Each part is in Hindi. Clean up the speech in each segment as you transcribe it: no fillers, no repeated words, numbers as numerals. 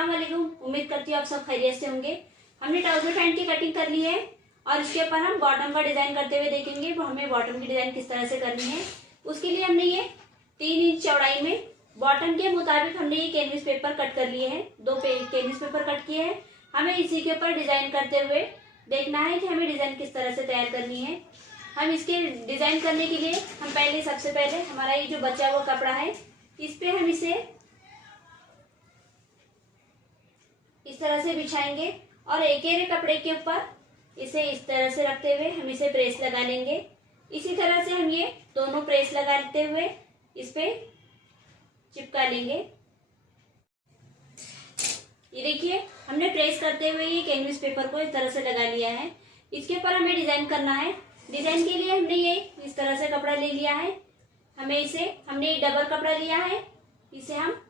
अस्सलाम वालेकुम। उम्मीद करती हूँ आप सब खैरियत से होंगे। हमने ट्राउजर पैंट की कटिंग कर ली है और इसके ऊपर हम बॉटम का डिजाइन करते हुए देखेंगे वो हमें बॉटम की डिजाइन किस तरह से करनी है। उसके लिए हमने ये 3 इंच चौड़ाई में बॉटम के मुताबिक हमने ये कैनविस पेपर कट कर लिए हैं। 2 कैनविस पेपर कट किए हैं। हमें इसी के ऊपर डिजाइन करते हुए देखना है कि हमें डिजाइन किस तरह से तैयार करनी है। हम इसके डिजाइन करने के लिए हम सबसे पहले हमारा ये जो बचा हुआ कपड़ा है इस पे हम इसे इस तरह से बिछाएंगे और एक एक कपड़े के ऊपर इसे इस तरह से रखते हुए हम इसे प्रेस लगा लेंगे। इसी तरह से हम ये दोनों प्रेस लगाते हुए इस पे चिपका लेंगे। ये देखिए हमने प्रेस करते हुए ये कैनविस पेपर को इस तरह से लगा लिया है। इसके ऊपर हमें डिजाइन करना है। डिजाइन के लिए हमने ये इस तरह से कपड़ा ले लिया है। हमने डबल कपड़ा लिया है। इसे हम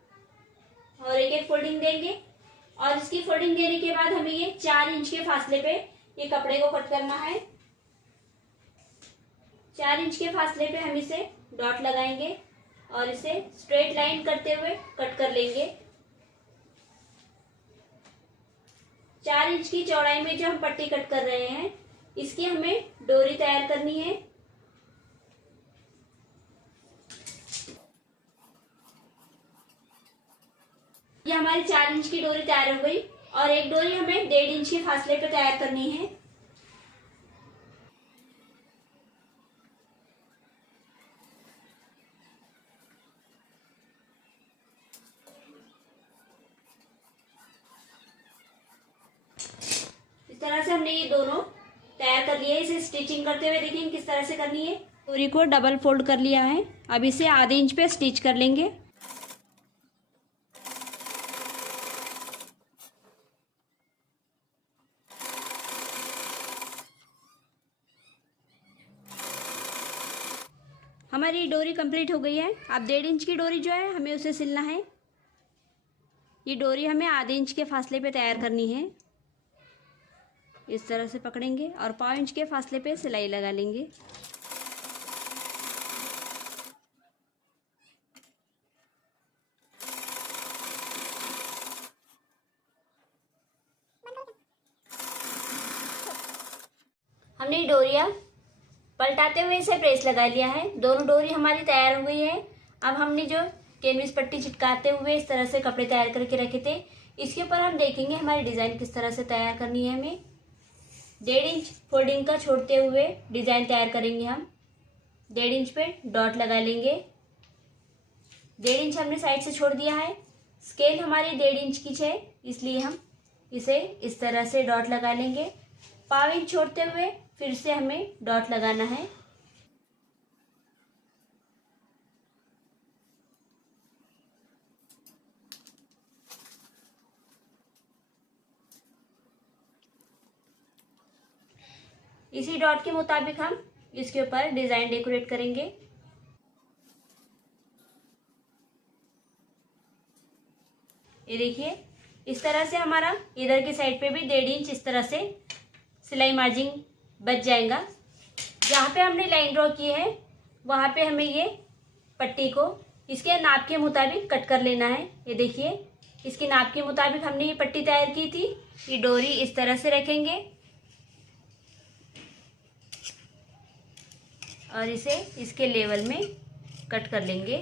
और एक एक फोल्डिंग देंगे और इसकी फोल्डिंग देने के बाद हमें ये 4 इंच के फासले पे ये कपड़े को कट करना है। 4 इंच के फासले पे हम इसे डॉट लगाएंगे और इसे स्ट्रेट लाइन करते हुए कट कर लेंगे। 4 इंच की चौड़ाई में जो हम पट्टी कट कर रहे हैं इसकी हमें डोरी तैयार करनी है। ये हमारी 4 इंच की डोरी तैयार हो गई और एक डोरी हमें 1.5 इंच के फासले पे तैयार करनी है। इस तरह से हमने ये दोनों तैयार कर लिया है। इसे स्टिचिंग करते हुए देखिए किस तरह से करनी है। डोरी को डबल फोल्ड कर लिया है। अब इसे आधे इंच पे स्टिच कर लेंगे। हमारी डोरी कंप्लीट हो गई है। अब 1.5 इंच की डोरी जो है हमें उसे सिलना है। ये डोरी हमें आधे इंच के फासले पे तैयार करनी है। इस तरह से पकड़ेंगे और 5 इंच के फासले पे सिलाई लगा लेंगे। हमने डोरिया पलटाते हुए इसे प्रेस लगा लिया है। दोनों डोरी हमारी तैयार हो गई है। अब हमने जो कैनविस पट्टी चिपकाते हुए इस तरह से कपड़े तैयार करके रखे थे इसके ऊपर हम देखेंगे हमारी डिजाइन किस तरह से तैयार करनी है। हमें 1.5 इंच फोल्डिंग का छोड़ते हुए डिजाइन तैयार करेंगे। हम 1.5 इंच पे डॉट लगा लेंगे। 1.5 इंच हमने साइड से छोड़ दिया है। स्केल हमारी 1.5 इंच की है इसलिए हम इसे इस तरह से डॉट लगा लेंगे। 5 इंच छोड़ते हुए फिर से हमें डॉट लगाना है। इसी डॉट के मुताबिक हम इसके ऊपर डिजाइन डेकोरेट करेंगे। ये देखिए इस तरह से हमारा इधर की साइड पे भी 1.5 इंच इस तरह से सिलाई मार्जिन बच जाएगा। जहाँ पे हमने लाइन ड्रॉ की है वहाँ पे हमें ये पट्टी को इसके नाप के मुताबिक कट कर लेना है। ये देखिए इसके नाप के मुताबिक हमने ये पट्टी तैयार की थी। ये डोरी इस तरह से रखेंगे और इसे इसके लेवल में कट कर लेंगे।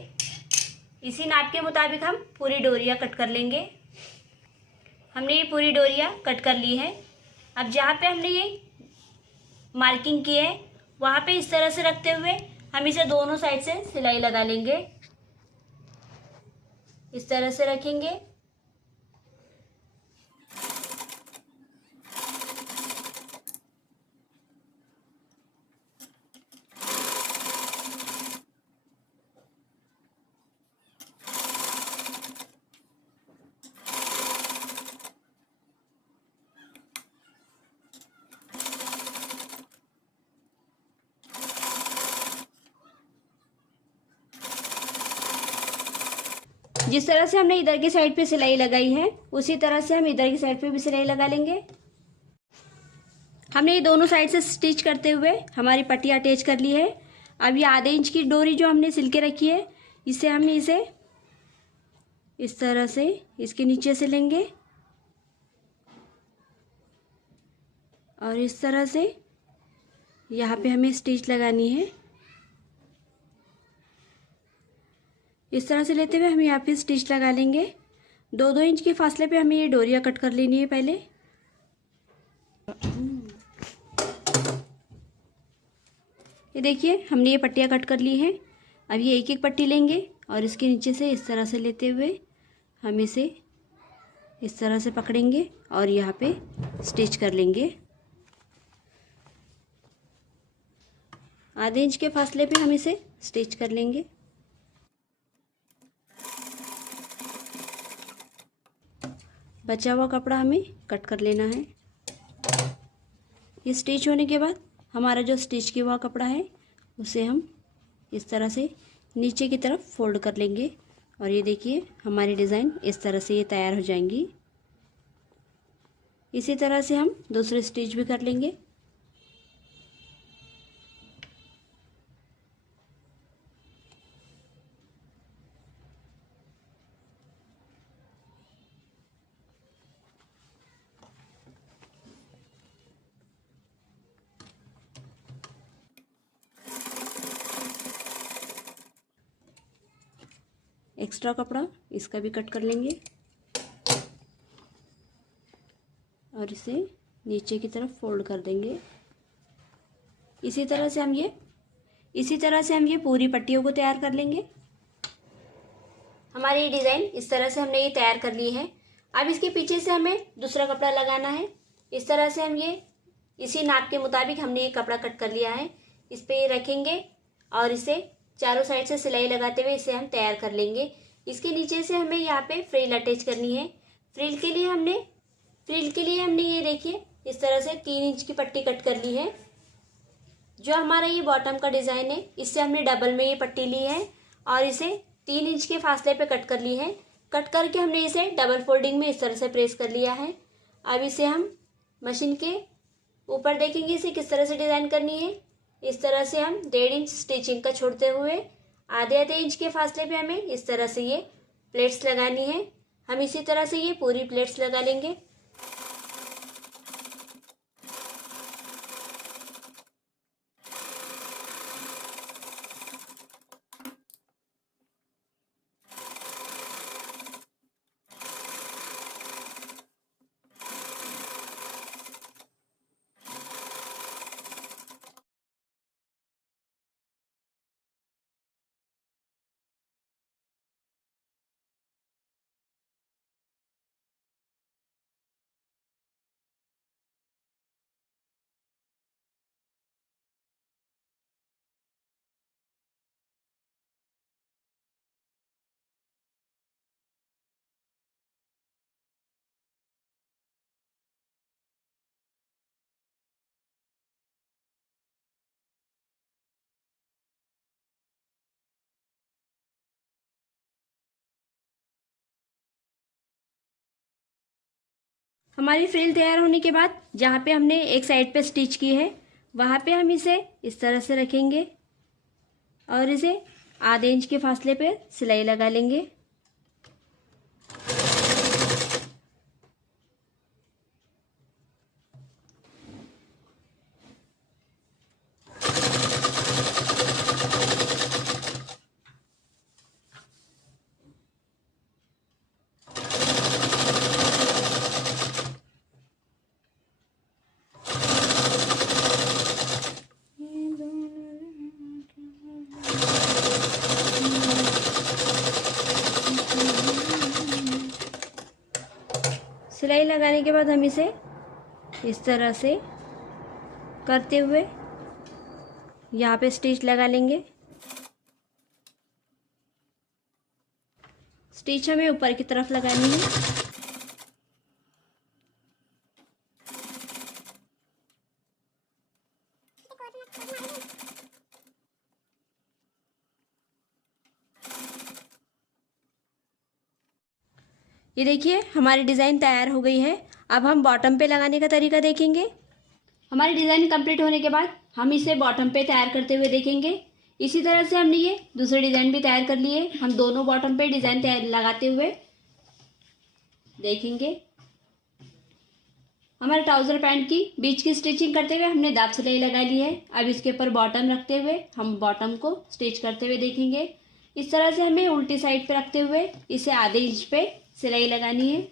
इसी नाप के मुताबिक हम पूरी डोरिया कट कर लेंगे। हमने ये पूरी डोरिया कट कर ली है। अब जहाँ पे हमने ये मार्किंग की है वहाँ पे इस तरह से रखते हुए हम इसे दोनों साइड से सिलाई लगा लेंगे। इस तरह से रखेंगे। जिस तरह से हमने इधर की साइड पे सिलाई लगाई है उसी तरह से हम इधर की साइड पे भी सिलाई लगा लेंगे। हमने ये दोनों साइड से स्टिच करते हुए हमारी पट्टी अटैच कर ली है। अब ये आधे इंच की डोरी जो हमने सिल के रखी है इसे हम इसे इस तरह से इसके नीचे से लेंगे और इस तरह से यहाँ पे हमें स्टिच लगानी है। इस तरह से लेते हुए हम यहाँ पे स्टिच लगा लेंगे। 2-2 इंच के फासले पे हमें ये डोरियाँ कट कर लेनी है पहले। ये देखिए हमने ये पट्टियाँ कट कर ली हैं। अब ये एक एक पट्टी लेंगे और इसके नीचे से इस तरह से लेते हुए हम इसे इस तरह से पकड़ेंगे और यहाँ पे स्टिच कर लेंगे। आधे इंच के फासले पे हम इसे स्टिच कर लेंगे। बचा हुआ कपड़ा हमें कट कर लेना है। ये स्टिच होने के बाद हमारा जो स्टिच किया हुआ कपड़ा है उसे हम इस तरह से नीचे की तरफ फोल्ड कर लेंगे और ये देखिए हमारी डिज़ाइन इस तरह से ये तैयार हो जाएंगी। इसी तरह से हम दूसरे स्टिच भी कर लेंगे। एक्स्ट्रा कपड़ा इसका भी कट कर लेंगे और इसे नीचे की तरफ फोल्ड कर देंगे। इसी तरह से हम ये पूरी पट्टियों को तैयार कर लेंगे। हमारी ये डिज़ाइन इस तरह से हमने ये तैयार कर ली है। अब इसके पीछे से हमें दूसरा कपड़ा लगाना है। इस तरह से हम ये इसी नाप के मुताबिक हमने ये कपड़ा कट कर लिया है। इस पे ये रखेंगे और इसे चारों साइड से सिलाई लगाते हुए इसे हम तैयार कर लेंगे। इसके नीचे से हमें यहाँ पे फ्रिल अटैच करनी है। फ्रिल के लिए हमने ये देखिए इस तरह से 3 इंच की पट्टी कट कर ली है। जो हमारा ये बॉटम का डिज़ाइन है इससे हमने डबल में ये पट्टी ली है और इसे 3 इंच के फासले पे कट कर ली है। कट करके हमने इसे डबल फोल्डिंग में इस तरह से प्रेस कर लिया है। अब इसे हम मशीन के ऊपर देखेंगे इसे किस तरह से डिज़ाइन करनी है। इस तरह से हम 1.5 इंच स्टिचिंग का छोड़ते हुए आधे इंच के फासले पे हमें इस तरह से ये प्लेट्स लगानी है। हम इसी तरह से ये पूरी प्लेट्स लगा लेंगे। हमारी फ्रिल तैयार होने के बाद जहाँ पे हमने एक साइड पे स्टिच की है वहाँ पे हम इसे इस तरह से रखेंगे और इसे आधे इंच के फासले पे सिलाई लगा लेंगे। सिलाई लगाने के बाद हम इसे इस तरह से करते हुए यहाँ पे स्टिच लगा लेंगे। स्टिच हमें ऊपर की तरफ लगानी है। ये देखिए हमारी डिज़ाइन तैयार हो गई है। अब हम बॉटम पे लगाने का तरीका देखेंगे। हमारी डिज़ाइन कंप्लीट होने के बाद हम इसे बॉटम पे तैयार करते हुए देखेंगे। इसी तरह से हमने ये दूसरे डिज़ाइन भी तैयार कर लिए। हम दोनों बॉटम पे डिज़ाइन तैयार लगाते हुए देखेंगे। हमारे ट्राउज़र पैंट की बीच की स्टिचिंग करते हुए हमने दाब सिलाई लगा ली है। अब इसके ऊपर बॉटम रखते हुए हम बॉटम को स्टिच करते हुए देखेंगे। इस तरह से हमें उल्टी साइड पे रखते हुए इसे आधे इंच पे सिलाई लगानी है।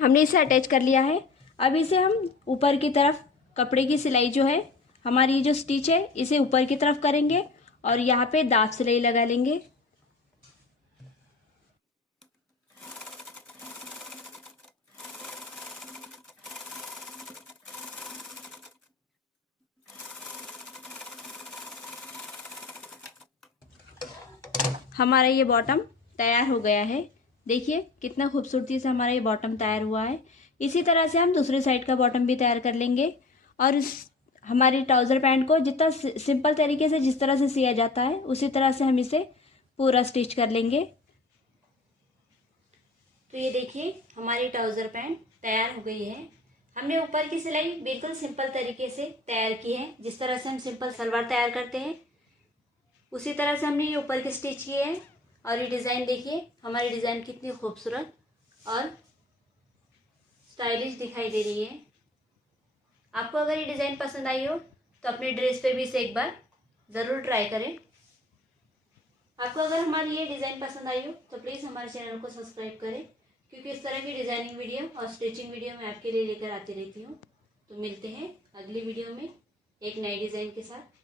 हमने इसे अटैच कर लिया है। अब इसे हम ऊपर की तरफ कपड़े की सिलाई जो है, हमारी जो स्टिच है, इसे ऊपर की तरफ करेंगे और यहाँ पे दाब सिलाई लगा लेंगे। हमारा ये बॉटम तैयार हो गया है। देखिए कितना खूबसूरती से हमारा ये बॉटम तैयार हुआ है। इसी तरह से हम दूसरी साइड का बॉटम भी तैयार कर लेंगे और इस हमारी ट्राउज़र पैंट को जितना सिंपल तरीके से जिस तरह से सिया जाता है उसी तरह से हम इसे पूरा स्टिच कर लेंगे। तो ये देखिए हमारी ट्राउज़र पैंट तैयार हो गई है। हमने ऊपर की सिलाई बिल्कुल सिंपल तरीके से तैयार की है। जिस तरह से हम सिंपल सलवार तैयार करते हैं उसी तरह से हमने ये ऊपर के स्टिच किए हैं। और ये डिज़ाइन देखिए हमारी डिज़ाइन कितनी खूबसूरत और स्टाइलिश दिखाई दे रही है। आपको अगर ये डिज़ाइन पसंद आई हो तो अपने ड्रेस पे भी इसे एक बार ज़रूर ट्राई करें। आपको अगर हमारी ये डिज़ाइन पसंद आई हो तो प्लीज़ हमारे चैनल को सब्सक्राइब करें, क्योंकि इस तरह की डिज़ाइनिंग वीडियो और स्टिचिंग वीडियो मैं आपके लिए लेकर आती रहती हूँ। तो मिलते हैं अगली वीडियो में एक नई डिज़ाइन के साथ।